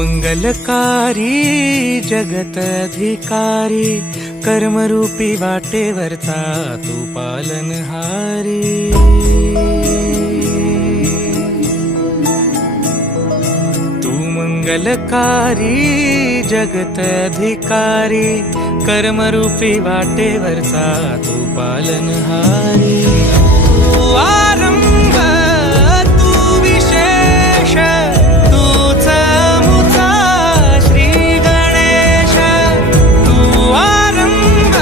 मंगलकारी जगत अधिकारी कर्मरूपी वाटेवरचा तू पालनहारी। तू मंगलकारी जगत अधिकारी कर्मरूपी वाटेवरचा तू पालनहारी। तू आरंभ तू विशेष तूच मुचा श्री गणेश। तू आरंभ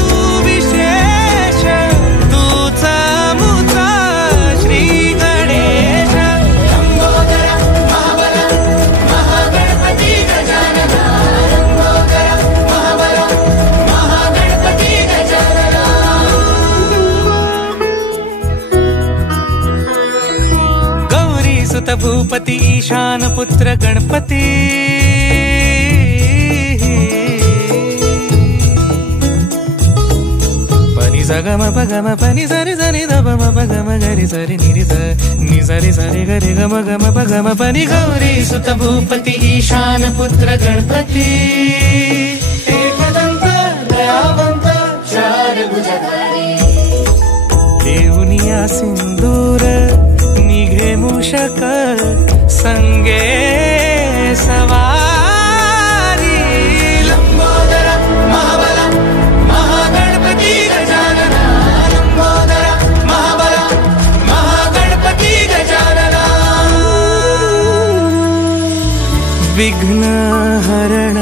तू विशेष तूच मुचा श्री गणेश। लंबोदर महाबल महागणपती गजानना। लंबोदर महाबल महागणपती गजानना। गौरी सुत भूपती ईशान पुत्र गणपती। पनि सगम पगम पनि सरि सनि धम पगम गरि सरि निरि स नि सरि सरि गरि गम गम पगम पनि। गौरी सुत भूपती ईशान पुत्र गणपती। एकदंत दयावंत चार भुजधारी। देऊनिया सिंदूर निघे मूषक संगे सवारी। लंबोदर महाबल महागणपती गजानना। लंबोदर महाबल महागणपती गजानना। विघ्न हरण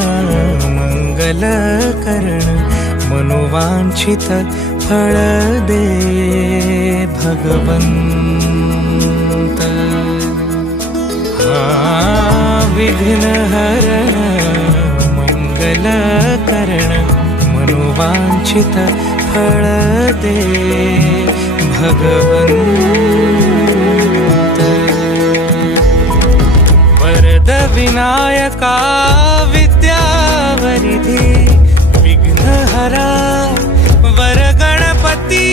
मंगल करण मनोवांछित फळ दे भगवंत। विघ्न हरण मंगल करण मनोवांछित फळ दे भगवंत। वरद विनायका विद्यावरिधी विघ्नहरा वर गणपती।